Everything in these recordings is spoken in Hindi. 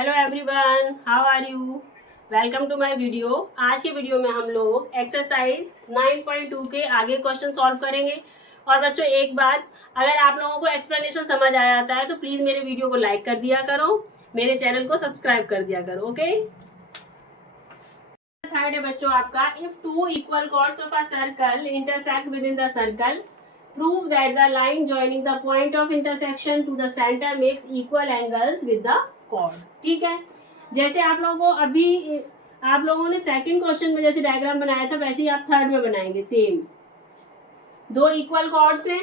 Hello everyone, how are you? Welcome to my video. आज के वीडियो में हम लोग एक्सरसाइज 9.2 के आगे क्वेश्चन सॉल्व करेंगे। और बच्चों एक बात, अगर आप लोगों को एक्सप्लेनेशन समझ आ जाता है तो प्लीज मेरे वीडियो को लाइक कर दिया करो, मेरे चैनल को सब्सक्राइब कर दिया करो। ओके, थर्ड है बच्चों आपका, if two equal chords of a circle intersect within the circle, prove that the line joining the point of intersection to the center makes equal angles with the chord। ठीक है, जैसे आप लोगों को अभी आप लोगों ने सेकंड क्वेश्चन में जैसे डायग्राम बनाया था वैसे ही आप थर्ड में बनाएंगे। सेम दो इक्वल कॉर्ड्स हैं,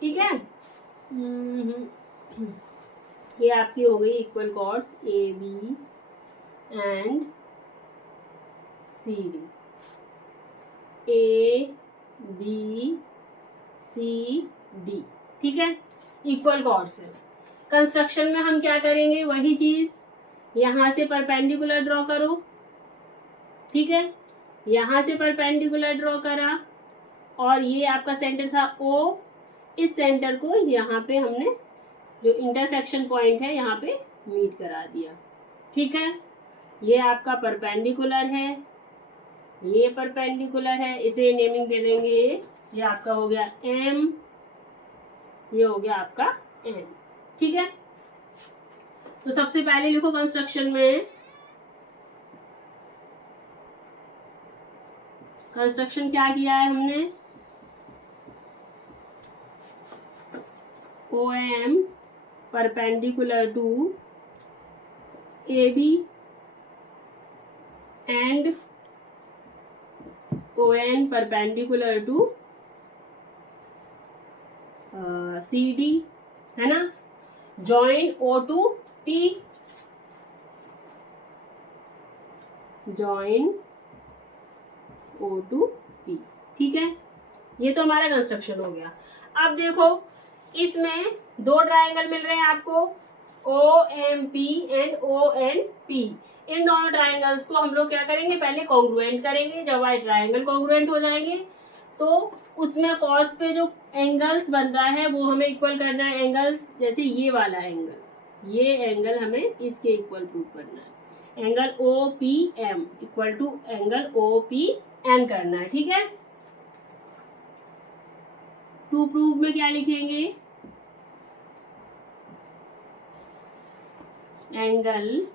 ठीक है। ये आपकी हो गई equal chords A B and C D, A B C D, ठीक है, इक्वल कॉर्ड्स है। कंस्ट्रक्शन में हम क्या करेंगे, वही चीज, यहां से परपेंडिकुलर ड्रॉ करो, ठीक है, यहां से परपेंडिकुलर ड्रॉ करा और ये आपका सेंटर था ओ, इस सेंटर को यहाँ पे हमने जो इंटरसेक्शन पॉइंट है यहाँ पे मीट करा दिया, ठीक है। ये आपका परपेंडिकुलर है, ये परपेंडिकुलर है, इसे नेमिंग दे देंगे, ये आपका हो गया एम, ये हो गया आपका एन, ठीक है। तो सबसे पहले लिखो कंस्ट्रक्शन में, कंस्ट्रक्शन क्या किया है हमने, O M perpendicular to A B and O N perpendicular to C D, है ना। Join O to P, join O to P, ठीक है। ये तो हमारा कंस्ट्रक्शन हो गया। अब देखो इसमें दो ट्रायंगल मिल रहे हैं आपको, O M P and O N P. इन दोनों ट्रायंगल्स को हम लोग क्या करेंगे, पहले कॉन्ग्रुएंट करेंगे। जब वाई ट्रायंगल कॉन्ग्रुएंट हो जाएंगे तो उसमें कॉर्ड्स पे जो एंगल्स बन रहा है वो हमें इक्वल करना है एंगल्स। जैसे ये वाला एंगल, ये एंगल हमें इसके इक्वल प्रूव करना है। Angle O P M equal to angle O P N करना है, ठीक है। टू प्रूव में क्या लिखेंगे, angle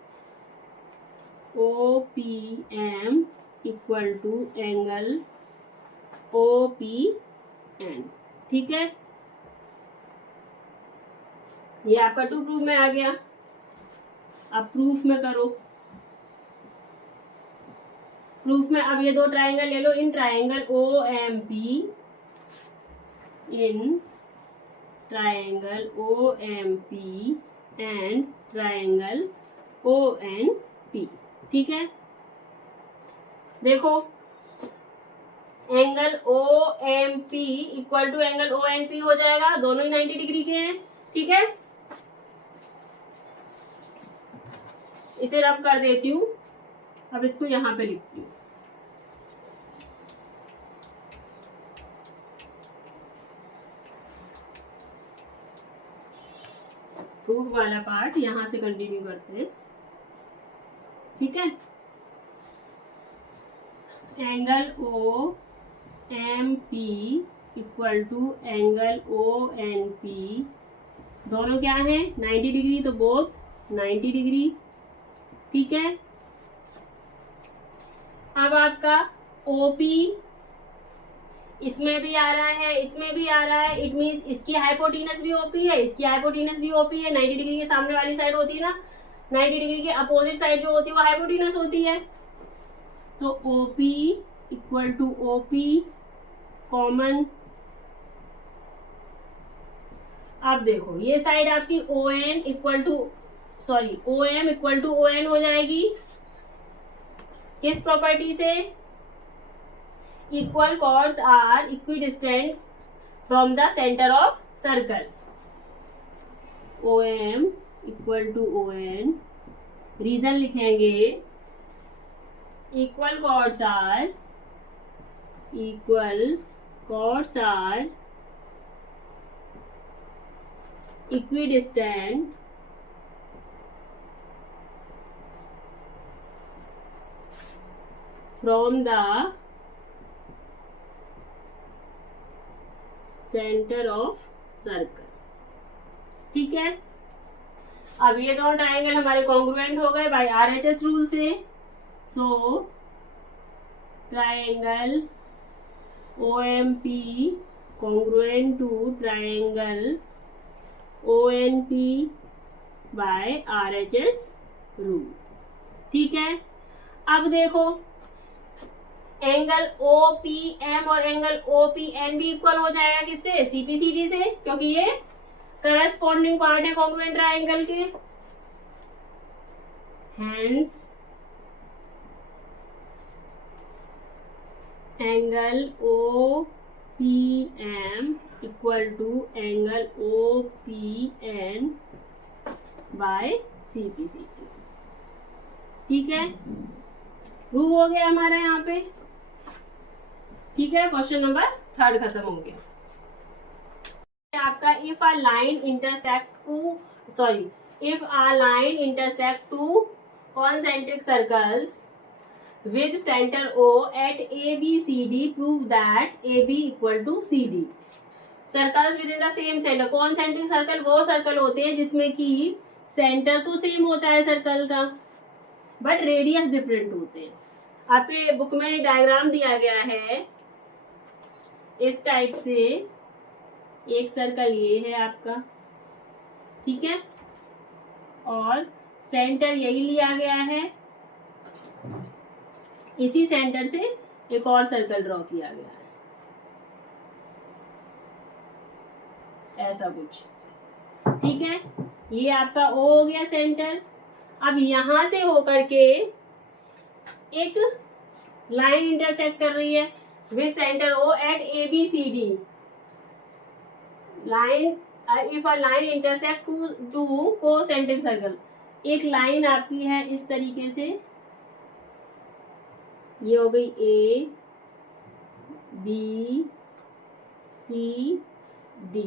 O P M equal to angle O P N, ठीक है। ये आपका टू प्रूफ में आ गया। अब प्रूफ में करो, प्रूफ में अब ये दो ट्रायंगल ले लो, in triangle O M P, in triangle O M P and triangle O N P, ठीक है। देखो angle O M P equal to angle O N P हो जाएगा, दोनों ही 90 डिग्री के हैं, ठीक है। इसे रब कर देती हूँ, अब इसको यहां पे लिखती हूँ। प्रूफ वाला पार्ट यहां से कंटिन्यू करते हैं, ठीक है। Angle O M P equal to angle O N P, दोनों क्या है 90 डिग्री, तो बोथ 90 डिग्री, ठीक है। अब आपका ओपी इसमें भी आ रहा है, इसमें भी आ रहा है, इट मींस इसकी हाइपोटेनस भी ओपी है, इसकी हाइपोटेनस भी ओपी है। 90 डिग्री के सामने वाली साइड होती है ना, 90 डिग्री के अपोजिट साइड जो होती है वो हाइपोटेनस होती है। तो OP equal to OP common. अब देखो ये साइड आपकी O N equal to sorry O M equal to O N हो जाएगी, किस प्रॉपर्टी से, equal chords are equidistant from the centre of circle. O M equal to O N, reason लिखेंगे, equal chords are equidistant from the centre of circle. ठीक है, अब ये दोनों ट्राइंगल हमारे कॉन्ग्रुएंट हो गए बाय आरएचएस रूल से। So triangle OMP congruent to triangle ONP by RHS rule। ठीक है, अब देखो एंगल OPM और एंगल OPN भी इक्वल हो जाएगा किससे? CPCD से, क्योंकि ये करस्पॉन्डिंग पार्ट है कॉन्ग्रुएंट ट्राइंगल के। Hence angle OPM equal to angle OPN by CPCD। ठीक है, प्रूव हो गया हमारा यहाँ पे। ठीक है, क्वेश्चन नंबर 3 खत्म हो गया आपका। If a line intersect to concentric circles with center O at ABCD, prove that AB equal to CD। Circles with in the same centre, concentric circle वो सर्कल होते हैं जिसमें कि सेंटर तो सेम होता है सर्कल का, बट रेडियस डिफरेंट होते हैं। आपके बुक में डायग्राम दिया गया है इस टाइप से, एक सर्कल ये है आपका, ठीक है, और सेंटर यही लिया गया है, इसी सेंटर से एक और सर्कल ड्रॉ किया गया है, ऐसा कुछ। ठीक है, ये आपका O हो गया सेंटर। अब यहां से होकर के एक लाइन इंटरसेक्ट कर रही है with centre O at ABCD। Line, if a line intersect two concentric circle, एक लाइन आपकी है इस तरीके से, ये हो गई A B C D,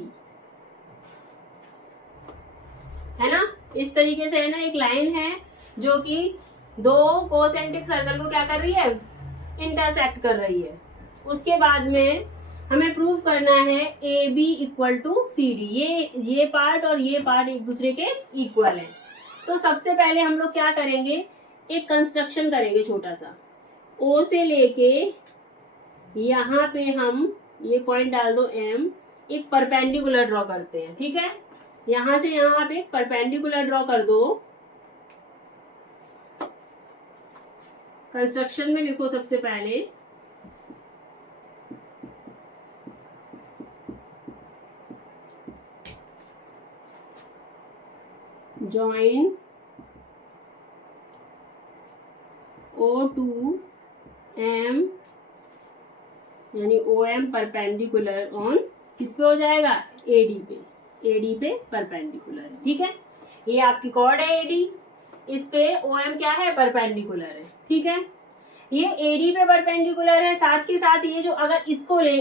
है ना, इस तरीके से है ना, एक लाइन है जो कि दो कोसेंट्रिक सर्कल को क्या कर रही है? इंटरसेक्ट कर रही है। उसके बाद में हमें प्रूव करना है AB इक्वल टू CD। ये पार्ट और ये पार्ट एक दूसरे के इक्वल है। तो सबसे पहले हम लोग क्या करेंगे, एक कंस्ट्रक्शन करेंगे छोटा सा। O से लेके यहाँ पे हम ये पॉइंट डाल दो M, एक परपेंडिकुलर ड्रॉ करते हैं। ठीक है, यहाँ से यहाँ पे परपेंडिकुलर ड्रॉ कर दो। कंस्ट्रक्शन में लिखो सबसे पहले join O to M, यानी OM परपेंडिकुलर ऑन किस पे हो जाएगा? AD पे, AD पे परपेंडिकुलर है। ठीक है, ये आपकी कॉर्ड है AD, इस पे OM क्या है? परपेंडिकुलर है। ठीक है, ये AD पे परपेंडिकुलर है, साथ के साथ ये जो अगर इसको ले,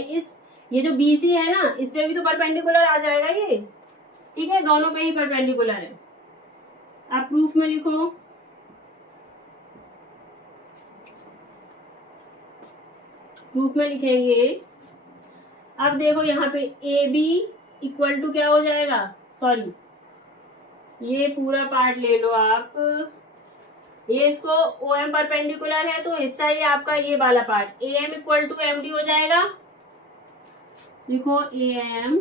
ये जो BC है ना, इस पे भी तो परपेंडिकुलर आ जाएगा ये। ठीक है, दोनों पे ही परपेंडिकुलर है। आप प्रूफ में लिखो प्रूफ में लिखेंगे। अब देखो यहाँ पे AB इक्वल टू क्या हो जाएगा? सॉरी, ये पूरा पार्ट ले लो आप, ये इसको OM परपेंडिकुलर है तो हिस्सा ये आपका ये वाला part AM equal to MD हो जाएगा। देखो AM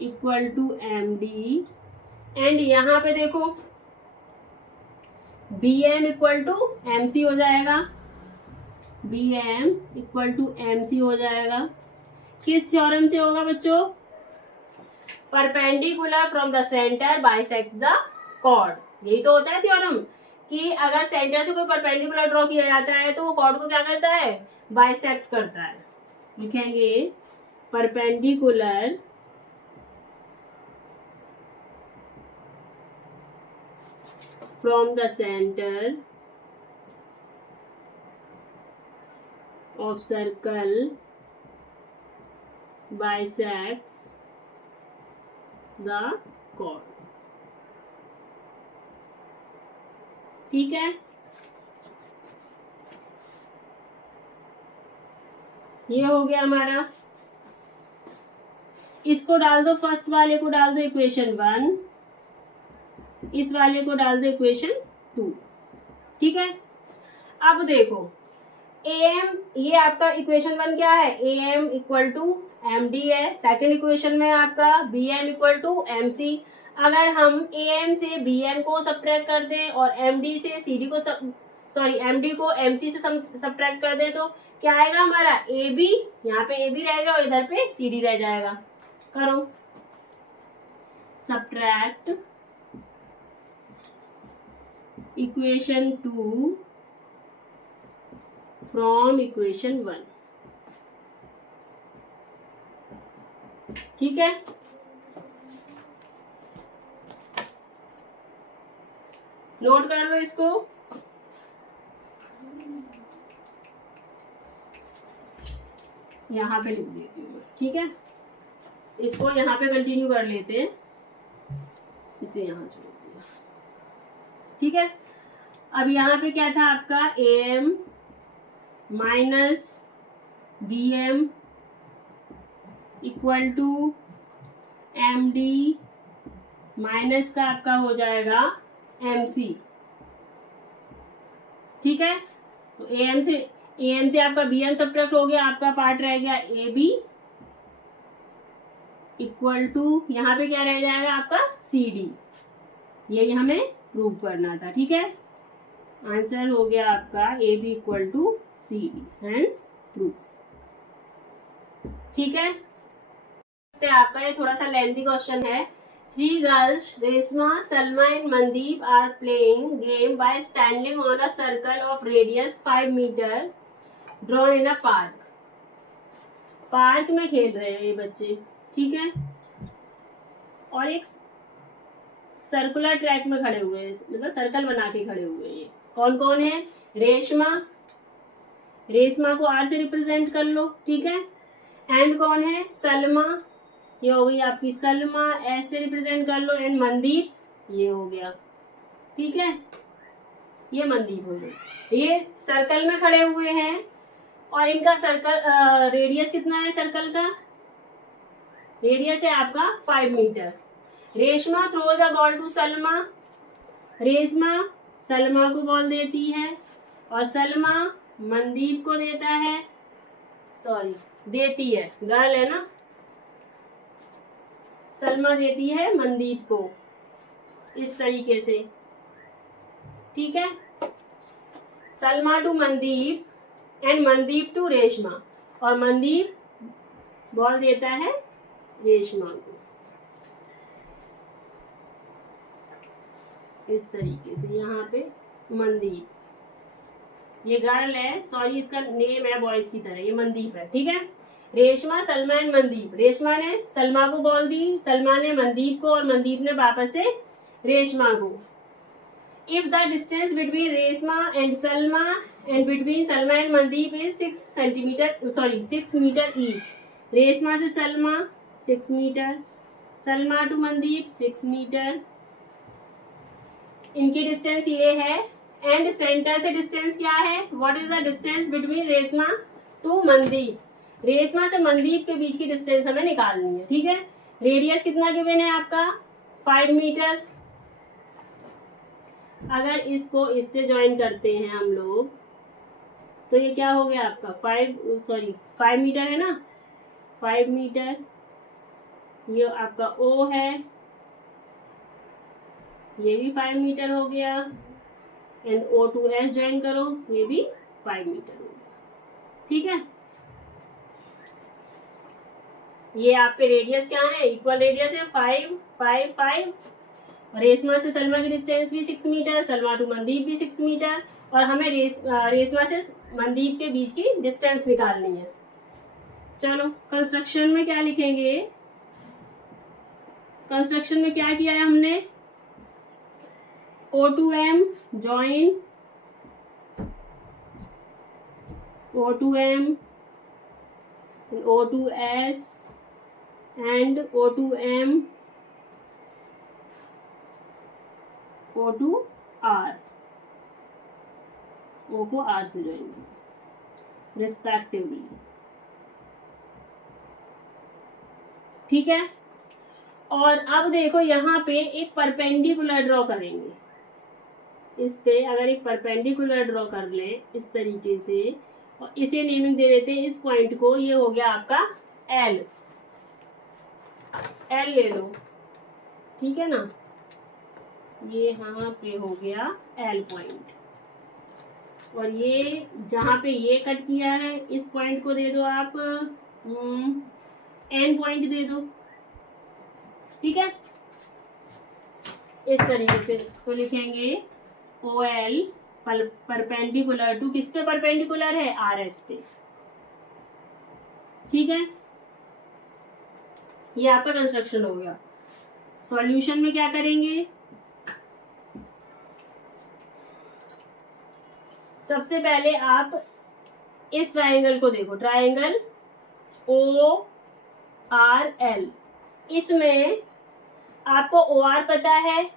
equal to MD, and यहाँ पे देखो BM इक्वल टू MC हो जाएगा, BM इक्वल टू MC हो जाएगा। किस थ्योरम से होगा बच्चों? Perpendicular from the centre bisect the chord. यही तो होता है थ्योरम, कि अगर सेंटर से कोई परपेंडिकुलर ड्रॉ किया जाता है तो वो कॉर्ड को क्या करता है? बाइसेक्ट करता है। लिखेंगे perpendicular from the centre of circle bisects the chord। ठीक है, ये हो गया हमारा। इसको डाल दो, फर्स्ट वाले को डाल दो इक्वेशन 1, इस वाले को डाल दो इक्वेशन 2। ठीक है, अब देखो am, ये आपका इक्वेशन 1 क्या है, am इक्वल टू md है। सेकंड इक्वेशन में आपका bm इक्वल टू mc। अगर हम am से bm को सब्ट्रैक्ट कर दें और md से cd को md को mc से सब्ट्रैक्ट कर दें तो क्या आएगा हमारा, ab, यहाँ पे ab रहेगा और इधर पे cd रह जाएगा। करो सब्ट्रैक्ट इक्वेशन 2 फ्रॉम इक्वेशन 1। ठीक है, नोट कर लो इसको। यहाँ पे लिख देती हूँ। ठीक है, इसको यहाँ पे कंटिन्यू कर लेते हैं, इसे यहाँ छोड़ दिया। ठीक है, अब यहाँ पे क्या था आपका, am minus bm equal to md minus का आपका हो जाएगा mc। ठीक है, तो am से आपका bm सब्ट्रैक्ट हो गया, आपका पार्ट रह गया ab इक्वल टू, यहाँ पे क्या रह जाएगा आपका cd। ये हमें प्रूव करना था। ठीक है, आंसर हो गया आपका ab equal to cd, hence proof. ठीक है, आपका ये थोड़ा सा लेंथी क्वेश्चन है। 3 girls, Reshma, Salma and Mandeep are playing game by standing on a circle of radius 5 metre drawn in a park. Park में खेल रहे हैं ये बच्चे। ठीक है, और एक सर्कुलर ट्रैक में खड़े हुए हैं, मतलब सर्कल बना के खड़े हुए हैं। ये कौन कौन है, रेशमा को आर से रिप्रेजेंट कर लो। ठीक है, एंड कौन है, सलमा, ये हो गई आपकी सलमा, एस से रिप्रेजेंट कर लो, एंड मनदीप, ये हो गया। ठीक है, ये मनदीप हो गए। ये सर्कल में खड़े हुए हैं और इनका सर्कल रेडियस कितना है, सर्कल का रेडियस है आपका 5 metre. Reshma throws a ball to Salma, Reshma Salma को बॉल देती है और सलमा मनदीप को देता है, देती है, गर्ल है ना, सलमा देती है मनदीप को, इस तरीके से। ठीक है, Salma to Mandeep and Mandeep to Reshma, और मनदीप बॉल देता है रेशमा को, इस तरीके से। यहाँ पे मनदीप, ये गर्ल है, इसका नेम है बॉयज की तरह, ये मनदीप है। ठीक है, रेशमा, सलमा एंड मनदीप। रेशमा ने सलमा को बॉल दी, सलमा ने मनदीप को, और मनदीप ने वापस से रेशमा को। If the distance between Reshma and Salma and between Salma and Mandeep is 6 metre each. Reshma से Salma 6 metre, Salma to Mandeep 6 metre, इनकी डिस्टेंस ये है। एंड सेंटर से डिस्टेंस क्या है, what is the distance between Reshma to Mandeep. Reshma से मनदीप के बीच की डिस्टेंस हमें निकालनी है। ठीक है, रेडियस कितना गिवन है आपका, 5 मीटर। अगर इसको इससे ज्वाइन करते हैं हम लोग तो ये क्या हो गया आपका, 5 मीटर है ना, 5 मीटर। ये आपका ओ है, ये भी 5 मीटर हो गया, एंड O2S ज्वाइन करो, ये भी 5 मीटर हो गया। ठीक है, ये आपके रेडियस क्या है, इक्वल रेडियस है 5 5 5। रेशमा से सलमा की डिस्टेंस भी 6 मीटर, सलमा टू मनदीप भी 6 मीटर, और हमें रेशमा से मनदीप के बीच की डिस्टेंस निकालनी है। चलो कंस्ट्रक्शन में क्या लिखेंगे, कंस्ट्रक्शन में क्या किया है हमने, O2M join O2M, O2S and O2M, O2R, O को R से ज्वाइन रिस्पेक्टिवली। ठीक है। और अब देखो यहाँ पे एक परपेंडिकुलर ड्रॉ करेंगे, इस पे अगर एक परपेंडिकुलर ड्रॉ कर लें इस तरीके से, और इसे नेमिंग दे देते हैं इस पॉइंट को, ये हो गया आपका एल, एल ले लो, ठीक है ना, ये यहाँ पे हो गया एल पॉइंट। और ये जहाँ पे ये कट किया है इस पॉइंट को दे दो आप एन पॉइंट दे दो, ठीक है। इस तरीके से तो लिखेंगे ओ एल परपेंडिकुलर टू, किस पे परपेंडिकुलर है, आर एस पे, ठीक है। ये आपका कंस्ट्रक्शन हो गया। सॉल्यूशन में क्या करेंगे, सबसे पहले आप इस ट्राइंगल को देखो, ट्राइंगल ओ आर एल, इसमें आपको ओ आर पता है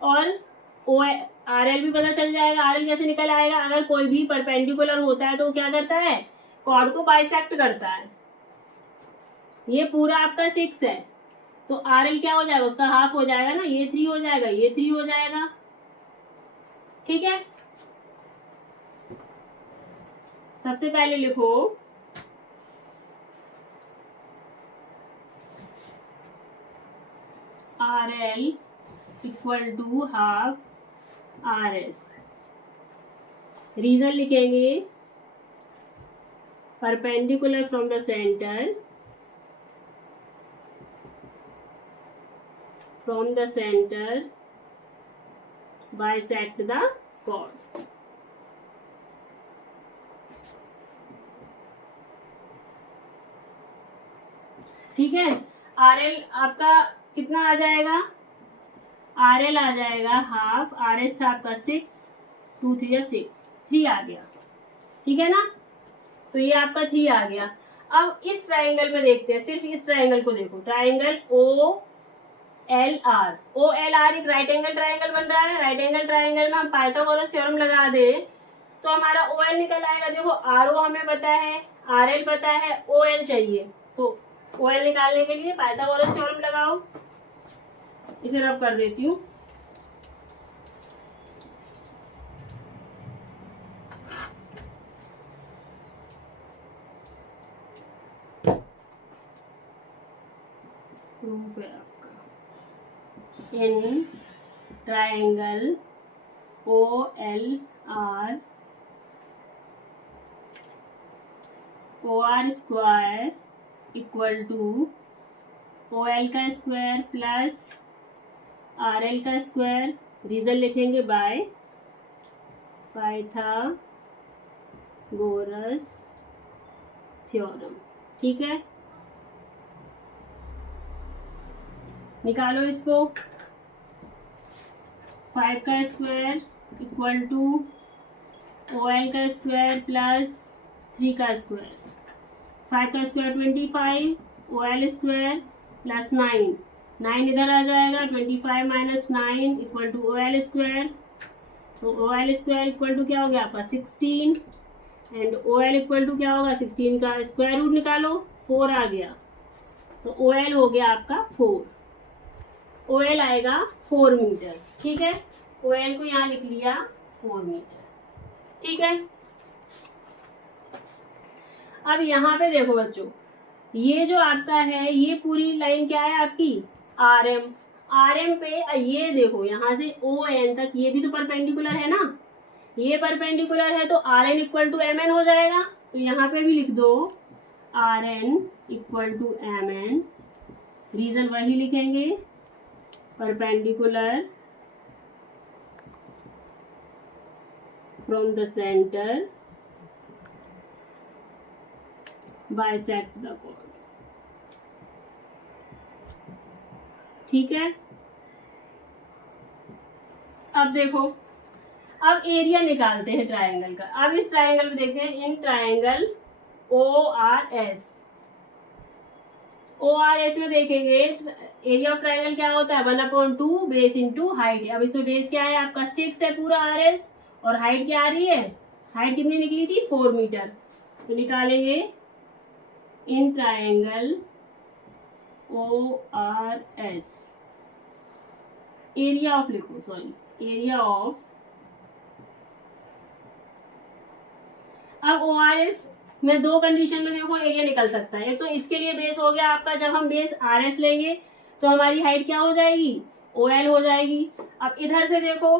और ओ आर एल भी पता चल जाएगा। आर एल कैसे निकल आएगा, अगर कोई भी परपेंडिकुलर होता है तो वो क्या करता है, कॉर्ड को बाइसेक्ट करता है। ये पूरा आपका 6 है तो आर एल क्या हो जाएगा, उसका हाफ हो जाएगा ना, ये 3 हो जाएगा, ये 3 हो जाएगा, ठीक है। सबसे पहले लिखो R L equal to half R S. Reason लिखेंगे perpendicular from the centre, from the center bisect the chord, ठीक है। आर एल आपका कितना आ जाएगा, आर एल आ जाएगा हाफ, आर एस था आपका 6, 2 3 6, 3 आ गया, ठीक है ना। तो ये आपका 3 आ गया। अब इस ट्राइंगल में देखते हैं, सिर्फ इस ट्राइंगल को देखो, triangle O L R, O L R एक राइट एंगल ट्राइंगल बन रहा है। राइट एंगल ट्राइंगल में हम पाइथागोरस थ्योरम लगा दे तो हमारा ओ एल निकल आएगा। देखो आर ओ हमें पता है, आर एल पता है, ओ एल चाहिए, तो ओ एल निकालने के लिए पाइथागोरस थ्योरम लगाओ। इसे रब कर देती हूँ, प्रूफ है आपका, in triangle O L R, O R square equal to O L का स्क्वायर प्लस आर एल का स्क्वायर। रीजन लिखेंगे बाय पाइथागोरस थ्योरम, ठीक है। निकालो इसको, 5 का square equal to O L का स्क्वायर प्लस 3 का स्क्वायर, 5 का square 25, O L square plus 9, 9 इधर आ जाएगा, 25 minus 9 equal to O L square. तो O L square equal to क्या हो गया आपका 16, and O L equal to क्या होगा 16 का स्क्वायर रूट निकालो, 4 आ गया। तो ओ एल हो गया आपका 4, ओ एल आएगा 4 मीटर, ठीक है। ओ एल को यहाँ लिख लिया 4 मीटर, ठीक है। अब यहाँ पे देखो बच्चों, ये जो आपका है ये पूरी लाइन क्या है आपकी, आर एम। आर एम पे ये देखो यहाँ से ओ एन तक ये भी तो परपेंडिकुलर है ना, ये परपेंडिकुलर है तो R N equal to M N हो जाएगा। तो यहाँ पे भी लिख दो R N equal to M N. Reason वही लिखेंगे, perpendicular from the centre bisect the chord, ठीक है। अब देखो, अब एरिया निकालते हैं ट्रायंगल का। अब इस ट्रायंगल में देखते हैं, in triangle O R S, O R S में देखेंगे एरिया ऑफ ट्रायंगल क्या होता है 1/2 बेस इंटू हाइट। अब इसमें बेस क्या है आपका 6 है पूरा आर एस, और हाइट क्या आ रही है, हाइट कितनी निकली थी 4 मीटर। तो निकालेंगे in triangle ORS, area of लिखो, सॉरी, एरिया ऑफ। अब ORS में दो कंडीशन में देखो एरिया निकल सकता है। एक तो इसके लिए बेस हो गया आपका, जब हम बेस RS लेंगे तो हमारी हाइट क्या हो जाएगी, OL हो जाएगी। अब इधर से देखो,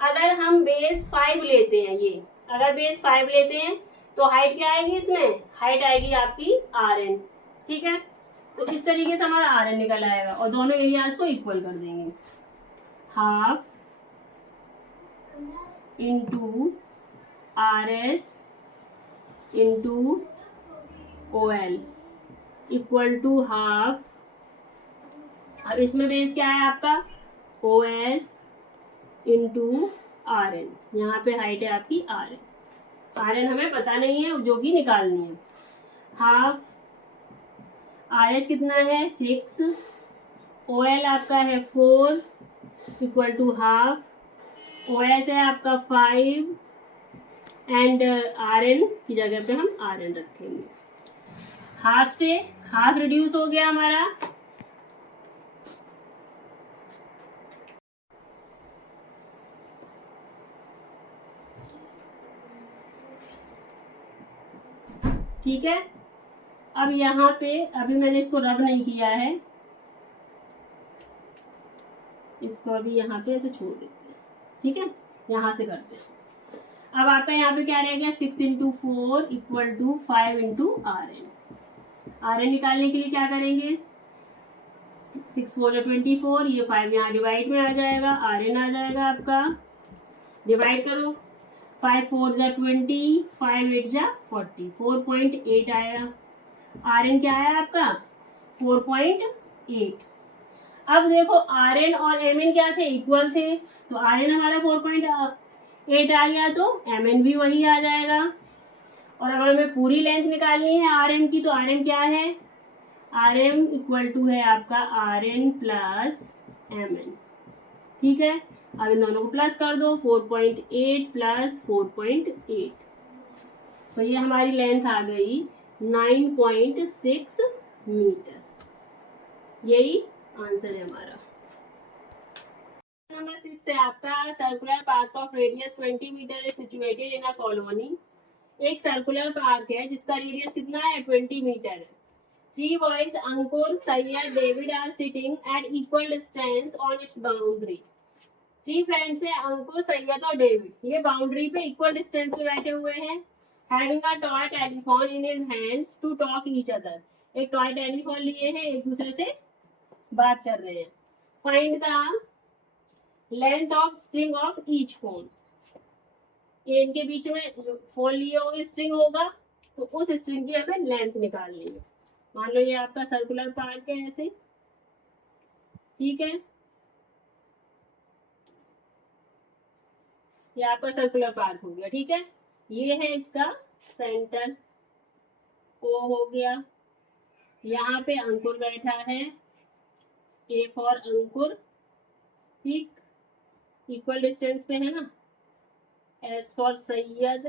अगर हम बेस 5 लेते हैं, ये अगर बेस 5 लेते हैं तो हाइट क्या आएगी, इसमें हाइट आएगी आपकी RN। ठीक है, तो इस तरीके से हमारा RN निकल आएगा और दोनों एरियाज को इक्वल कर देंगे। Half into RS into OL equal to half. अब इसमें बेस क्या है आपका, OS इंटू RN, यहाँ पे हाइट है आपकी RN हमें पता नहीं है, जो कि निकालनी है। हाफ RS कितना है 6, OL आपका है 4 इक्वल टू हाफ, OS है आपका 5 एंड RN की जगह पे हम RN रखेंगे। हाफ से हाफ रिड्यूस हो गया हमारा, ठीक है। अब यहाँ पे अभी मैंने इसको रब नहीं किया है, इसको अभी यहाँ पे ऐसे छोड़ देते हैं, ठीक है, यहाँ से करते हैं। अब आपका यहाँ पे क्या रह गया, 6 into 4 equal to 5 into RN निकालने के लिए क्या करेंगे, 6 4 24, ये 5 यहाँ डिवाइड में आ जाएगा, RN आ जाएगा आपका, डिवाइड करो, 5 4 जा 20, 5 8 जा 40, 4.8 आएगा। RN क्या है आपका 4.8। अब देखो RN और MN क्या थे, इक्वल थे, तो RN हमारा 4.8 आ गया, तो MN भी वही आ जाएगा। और अगर हमें पूरी लेंथ निकालनी है RM की, तो RM क्या है, RM इक्वल टू है आपका RN प्लस MN। ठीक है, अब इन दोनों को प्लस कर दो, 4.8 प्लस 4.8, तो ये हमारी लेंथ आ गई 9.6 मीटर। यही आंसर है हमारा। नंबर 6 है आपका, सर्कुलर पार्क ऑफ रेडियस 20 मीटर is situated in a colony. एक सर्कुलर पार्क है जिसका रेडियस कितना है, 20 मीटर। 3 boys Ankur, Syed, David are sitting at equal distance on its boundary. 3 friends है, अंकुर, सैयद और डेविड, ये बाउंड्री पे इक्वल डिस्टेंस पे बैठे हुए हैं। Having a toy telephone in his hands to talk each other, एक टॉय टेलीफोन लिए हैं, एक दूसरे से बात कर रहे हैं। Find the length of string of each phone, ये इनके बीच में फोन लिए होंगे, स्ट्रिंग होगा, तो उस स्ट्रिंग की हमें लेंथ निकालनी है। मान लो ये आपका सर्कुलर पार्क है ऐसे, ठीक है, ये आपका सर्कुलर पार्क हो गया, ठीक है। ये है इसका सेंटर, O हो गया, यहाँ पे अंकुर बैठा है, A फॉर अंकुर, ठीक, इक्वल डिस्टेंस पे है ना, S for Syed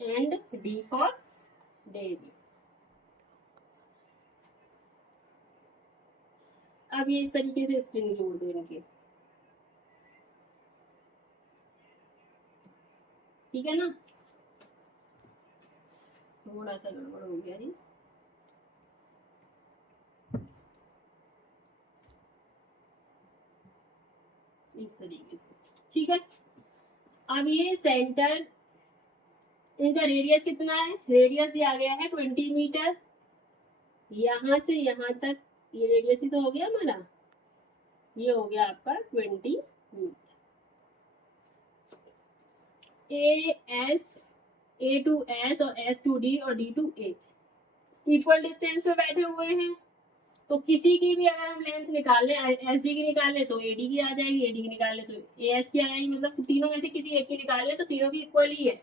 and D for David. अब ये इस तरीके से स्ट्रिंग जोड़ दो इनके, ठीक है ना, थोड़ा सा गड़बड़ हो गया ये, इस तरीके से, ठीक है। अब ये सेंटर, इनका रेडियस कितना है, रेडियस दिया गया है 20 मीटर, यहाँ से यहाँ तक ये रेडियस ही तो हो गया हमारा, ये हो गया आपका 20 मीटर। A टू S और S टू D और D to A equal distance पे बैठे हुए हैं, तो किसी की भी अगर हम लेंथ निकाल लें, एस डी की निकाल ले तो AD की आ जाएगी, AD की निकाल ले तो AS की आ जाएगी, मतलब तीनों में से किसी एक की निकाल ले तो तीनों की इक्वल ही है।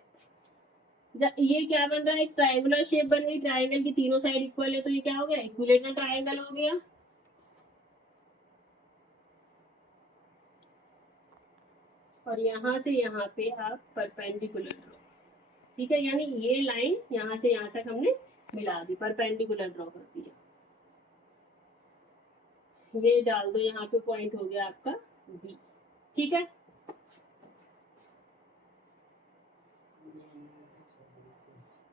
ये क्या बन रहा है, एक ट्रायंगुलर शेप बन गई, ट्रायंगल की तीनों साइड इक्वल है, तो ये क्या हो गया, इक्विलेटरल ट्रायंगल हो गया। और यहाँ से यहाँ पे आप परपेंडिकुलर ड्रॉ, ठीक है, यानी ये लाइन यहाँ से यहाँ तक हमने मिला दी, परपेंडिकुलर ड्रॉ कर दिया। ये डाल दो, यहाँ पे पॉइंट हो गया आपका बी। ठीक है,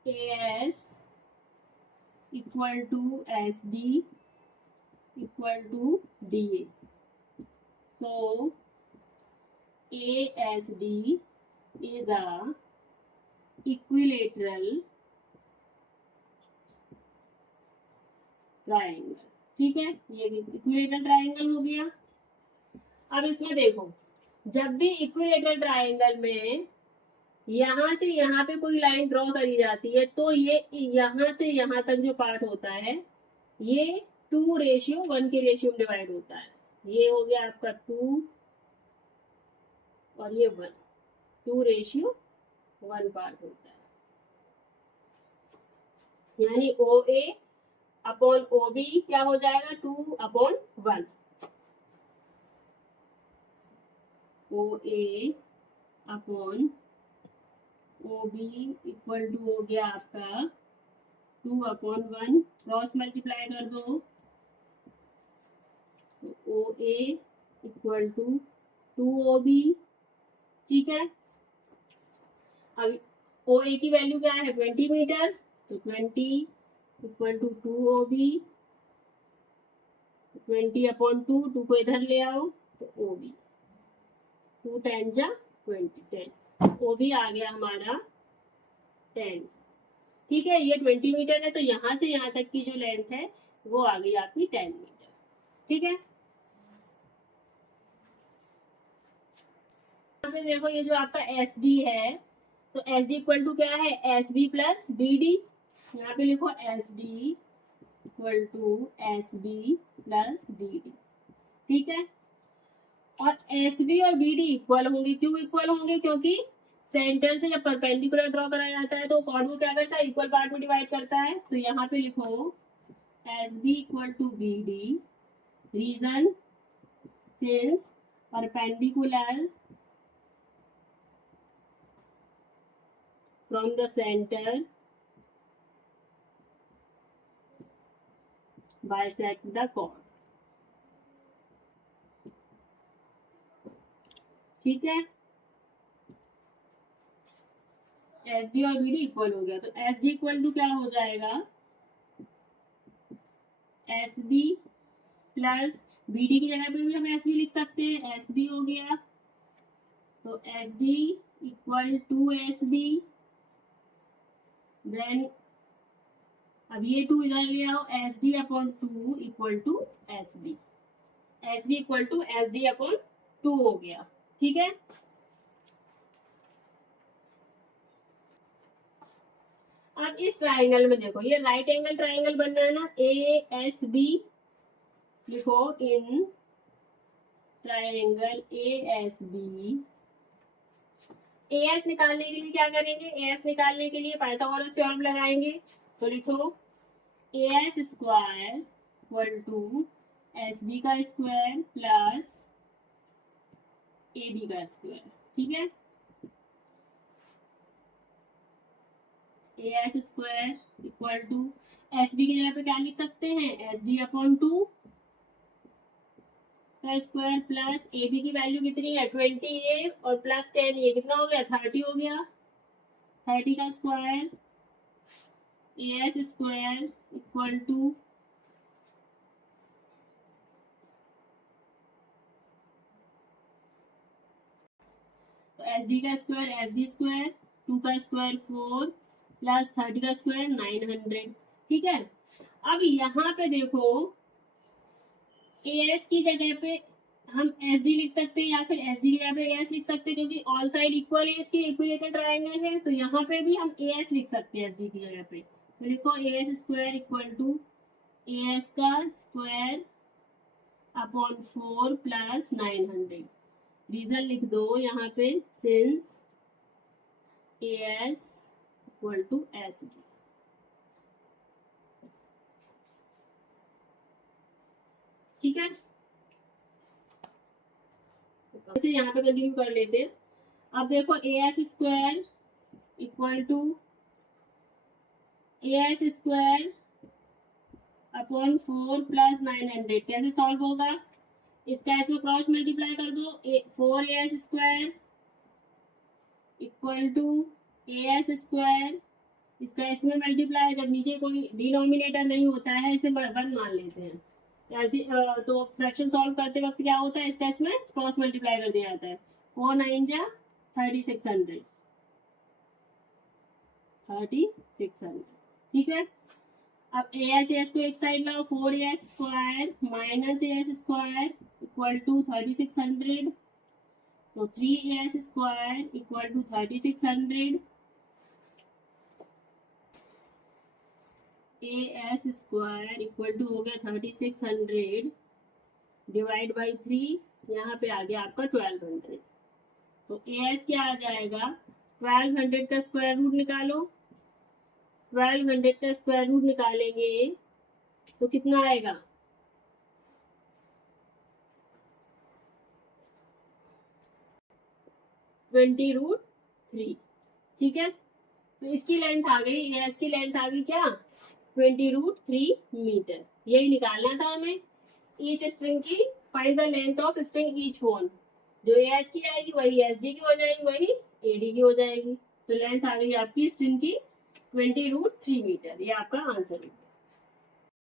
AS equal to SD equal to DA। So ASD is a equilateral triangle. ठीक है, ये इक्विलेटरल ट्रायंगल हो गया। अब इसमें देखो, जब भी इक्विलेटरल ट्रायंगल में यहाँ से यहाँ पे कोई लाइन ड्रॉ करी जाती है तो ये यहाँ से यहाँ तक जो पार्ट होता है ये 2:1 के रेशियो में डिवाइड होता है। ये हो गया आपका 2 और ये 1, 2:1 पार्ट होता है। यानी OA अपॉन OB क्या हो जाएगा, 2/1। OA upon OB equal to हो गया आपका 2/1। क्रॉस मल्टीप्लाई कर दो तो OA इक्वल टू 2OB। ठीक है, अब OA की वैल्यू क्या है, 20 मीटर, तो 20 इक्वल टू 2OB। 20/2, 2 को इधर ले आओ तो OB, 2 10 जा 20, 10। OB आ गया हमारा 10। ठीक है, ये 20 मीटर है तो यहाँ से यहाँ तक की जो लेंथ है वो आ गई आपकी 10 मीटर। ठीक है, यहाँ पे देखो ये जो आपका SD है तो SD इक्वल टू क्या है, SB प्लस BD। यहाँ पे लिखो SD equal to SB plus BD। ठीक है, और SB और BD इक्वल होंगे। क्यों इक्वल होंगे, क्योंकि सेंटर से जब परपेंडिकुलर ड्रॉ कराया जाता है तो कॉर्ड को क्या करता है, इक्वल पार्ट में डिवाइड करता है। तो यहाँ पे लिखो SB equal to BD, reason since perpendicular from the centre bisect the chord. ठीक है, SB और BD इक्वल हो गया तो SD इक्वल टू क्या हो जाएगा, SB प्लस BD की जगह पे भी हम SB लिख सकते हैं, SB हो गया तो SD equal to SB। Then अब ये 2 इधर ले आओ, SD upon 2 equal to SB। SB equal to SD upon 2 हो गया। ठीक है, अब इस ट्राइंगल में देखो, ये राइट एंगल ट्राइंगल बनना है ना, ASB लिखो इन ट्राइंगल ASB। AS निकालने के लिए क्या करेंगे, AS निकालने के लिए पाइथागोरस थ्योरम लगाएंगे। तो लिखो AS square equal to SB का स्क्वायर प्लस AB का स्क्वायर। ठीक है, AS square equal to SB की जगह पे क्या लिख सकते हैं, SD अपॉन 2 का स्क्वायर प्लस AB की वैल्यू कितनी है, 20A और प्लस 10, ये कितना हो गया, 30 हो गया। 30 का square AS square equal to SD का स्क्वायर SD स्क्वायर, 2 का स्क्वायर 4 प्लस 30 का स्क्वायर 900। ठीक है, अब यहाँ पे देखो AS की जगह पे हम SD लिख सकते हैं या फिर SD की जगह पे AS लिख सकते हैं, क्योंकि ऑल साइड इक्वल है, इसकी इक्विलेटरल ट्रायंगल है। तो यहाँ पे भी हम AS लिख सकते हैं SD की जगह पे। तो लिखो AS square equal to AS का स्क्वायर अपॉन 4 प्लस 900। रीजन लिख दो यहाँ पे, since AS equal to SD। ठीक है, इसे यहाँ पे कंटिन्यू कर लेते हैं। अब देखो AS square equal to AS square upon 4 plus 900 कैसे सॉल्व होगा? इसका इसमें क्रॉस मल्टीप्लाई कर दो, 4as square equal to as square, इसका इसमें मल्टीप्लाई, जब नीचे कोई डिनोमिनेटर नहीं होता है इसे 1 मान लेते हैं ऐसे। तो फ्रैक्शन सॉल्व करते वक्त क्या होता है, इसका इसमें क्रॉस मल्टीप्लाई कर दिया जाता है। 4 9 जा 3600, 3600, ठीक है। अब as को एक साइड लाओ, 4as square minus as square equal to 3600, तो 3as square equal to 3600, as square equal to हो गया 3600 डिवाइड बाई 3, यहाँ पे आ गया आपका 1200। तो as क्या आ जाएगा, 1200 का स्क्वायर रूट निकालो, 1200 का स्क्वायर रूट निकालेंगे तो कितना आएगा, 20√3, ठीक है। तो इसकी लेंथ आ गई, एस की लेंथ आ गई क्या, 20√3 मीटर। यही निकालना था हमें। ईच स्ट्रिंग की find the length of string each one, जो एस की आएगी वही एस डी की हो जाएगी, वही एडी की हो जाएगी। तो लेंथ आ गई आपकी स्ट्रिंग की 20√3 मीटर। ये आपका आंसर है।